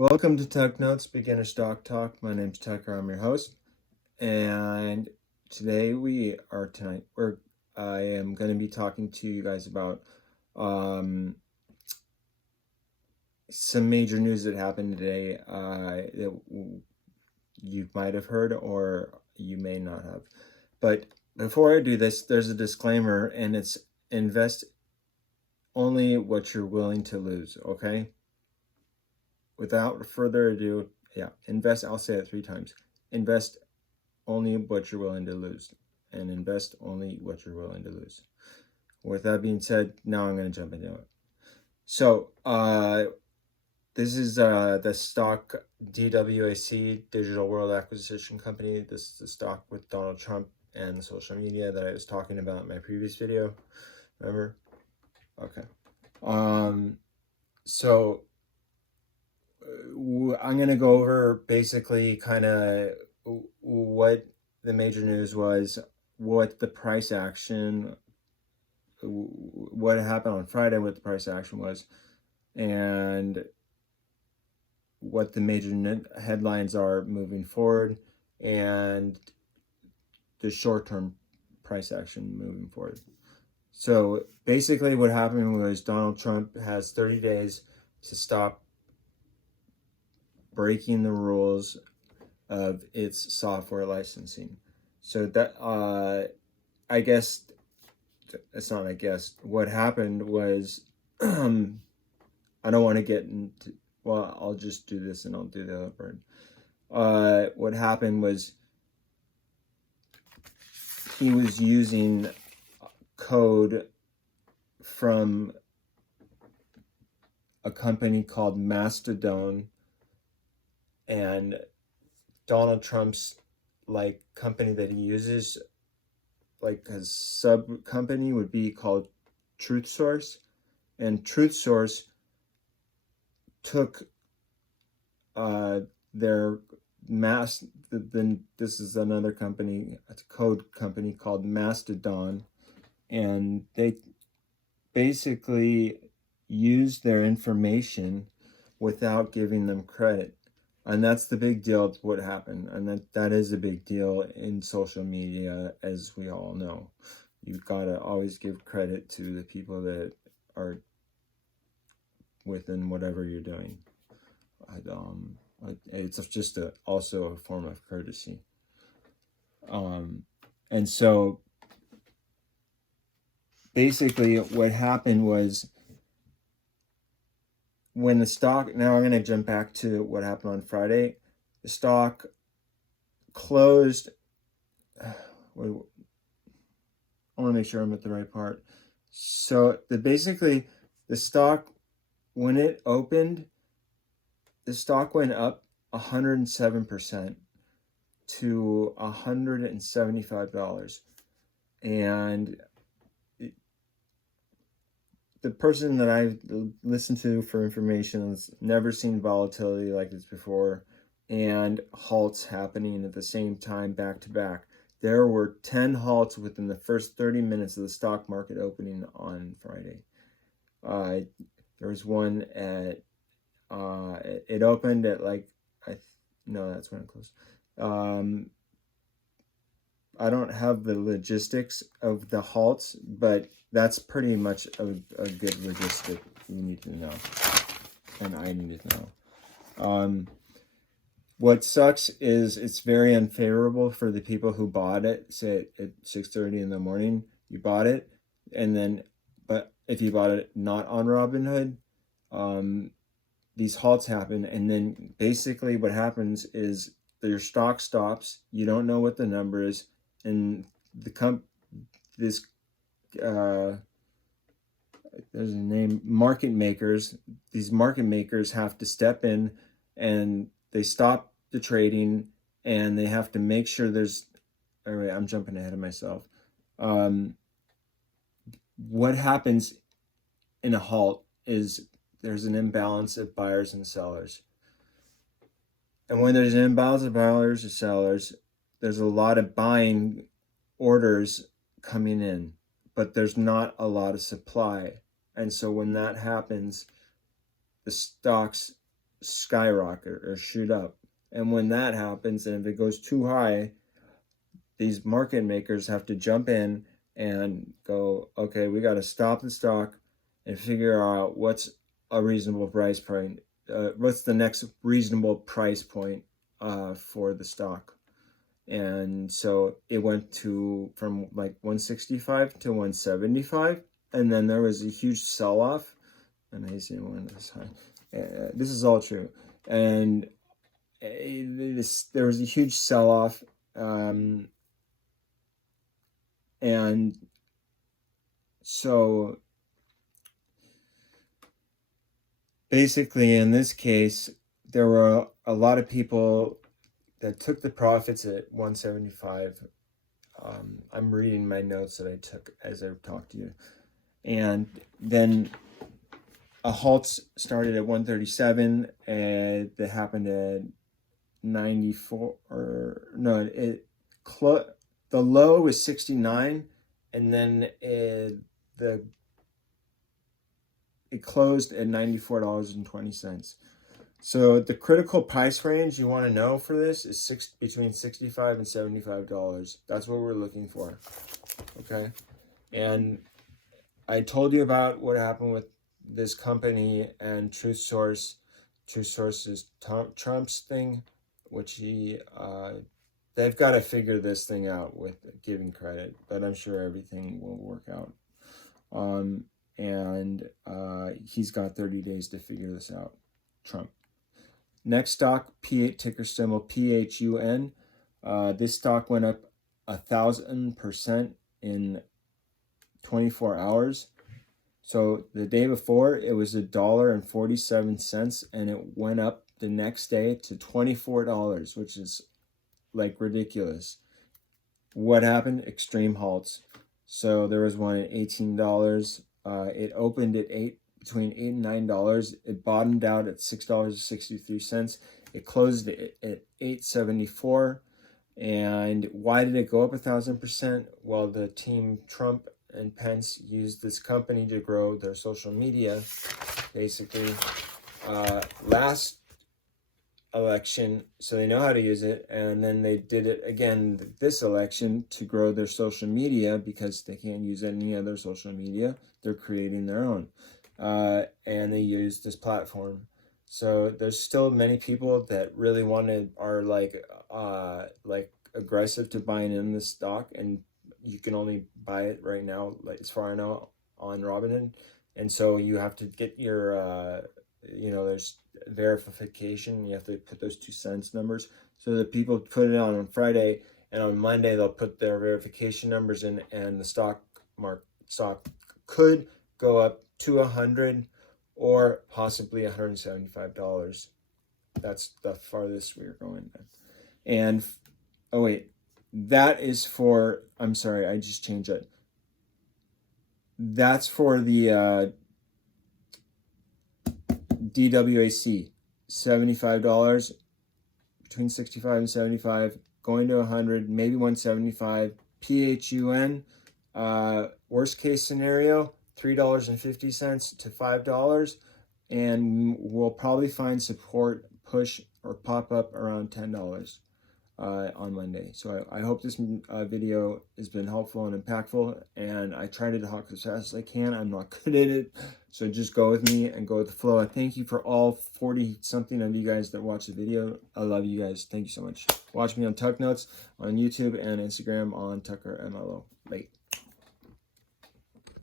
Welcome to Tuck Notes, Beginner Stock Talk. My name's Tucker. I'm your host, and today I am going to be talking to you guys about some major news that happened today that you might have heard or you may not have. But before I do this, there's a disclaimer, and it's invest only what you're willing to lose. Okay. Without further ado, invest, I'll say it 3 times. Invest only what you're willing to lose. And invest only what you're willing to lose. With that being said, now I'm going to jump into it. So, this is the stock DWAC, Digital World Acquisition Company. This is the stock with Donald Trump and the social media that I was talking about in my previous video. Remember? Okay. So I'm going to go over basically kind of what the major news was, what the price action, what happened on Friday, what the price action was, and what the major headlines are moving forward, and the short-term price action moving forward. So basically what happened was Donald Trump has 30 days to stop breaking the rules of its software licensing. So that I guess it's not I guess what happened was I don't want to get into, well, I'll just do this and I'll do the other part. What happened was he was using code from a company called Mastodon, and Donald Trump's company that he uses, like his sub company, would be called Truth Source, and Truth Source took their this is another company, a code company called Mastodon, and they basically used their information without giving them credit. And that's the big deal. It's what happened. And that is a big deal in social media, as we all know. You've got to always give credit to the people that are within whatever you're doing. It's just also a form of courtesy. And so basically what happened was, when the stock, now I'm going to jump back to what happened on Friday. The stock closed, I want to make sure I'm at the right part. So basically the stock, when it opened, the stock went up 107% to $175. And the person that I've listened to for information has never seen volatility like this before, and halts happening at the same time, back to back. There were 10 halts within the first 30 minutes of the stock market opening on Friday. There was one at, it opened at no, that's when it closed. I don't have the logistics of the halts, but that's pretty much a good logistic you need to know, and I need to know. What sucks is it's very unfavorable for the people who bought it, say at 6:30 in the morning, you bought it, and then, but if you bought it not on Robinhood, these halts happen, and then basically what happens is your stock stops, you don't know what the number is, and there's a name, market makers. These market makers have to step in, and they stop the trading, and they have to make sure there's, all right, I'm jumping ahead of myself. What happens in a halt is there's an imbalance of buyers and sellers. And when there's an imbalance of buyers and sellers, there's a lot of buying orders coming in, but there's not a lot of supply. And so when that happens, the stocks skyrocket or shoot up. And when that happens, and if it goes too high, these market makers have to jump in and go, okay, we got to stop the stock and figure out what's a reasonable price point. What's the next reasonable price point for the stock? And so it went from like 165 to 175, and then there was a huge sell-off. And I see one this high. This is all true, and there was a huge sell-off, and so basically in this case, there were a lot of people that took the profits at 175. I'm reading my notes that I took as I talked to you. And then a halt started at 137, and that happened at 94, or no, the low was 69, and then it closed at $94.20. So the critical price range you want to know for this is between $65 and $75. That's what we're looking for. Okay. And I told you about what happened with this company and Truth Source. Truth Source is Trump's thing, which they've got to figure this thing out with giving credit, but I'm sure everything will work out. And he's got 30 days to figure this out, Trump. Next stock, ticker symbol PHUN. This stock went up 1,000% in 24 hours. So the day before, it was $1.47, and it went up the next day to $24, which is like ridiculous. What happened? Extreme halts. So there was one at $18. It opened at between $8 and $9. It bottomed out at $6.63. It closed at $8.74. And why did it go up 1,000%? Well, the team Trump and Pence used this company to grow their social media, basically, last election, so they know how to use it, and then they did it again this election to grow their social media because they can't use any other social media. They're creating their own, and they use this platform. So there's still many people that really are like aggressive to buying in this stock, and you can only buy it right now, like as far as I know, on Robinhood. And so you have to get your there's verification. You have to put those 2 cents numbers. So the people put it on Friday, and on Monday they'll put their verification numbers in, and the stock could go up to 100 or possibly $175. That's the farthest we're going. And oh wait, that is for, I'm sorry, I just changed it. That's for the DWAC, $75, between 65 and 75, going to 100, maybe 175. PHUN, worst case scenario, $3.50 to $5, and we'll probably find support, push, or pop up around $10 on Monday. So I hope this video has been helpful and impactful, and I try to talk as fast as I can. I'm not good at it, so just go with me and go with the flow. I thank you for all 40-something of you guys that watch the video. I love you guys. Thank you so much. Watch me on Tuck Notes on YouTube and Instagram on Tucker MLO. Late.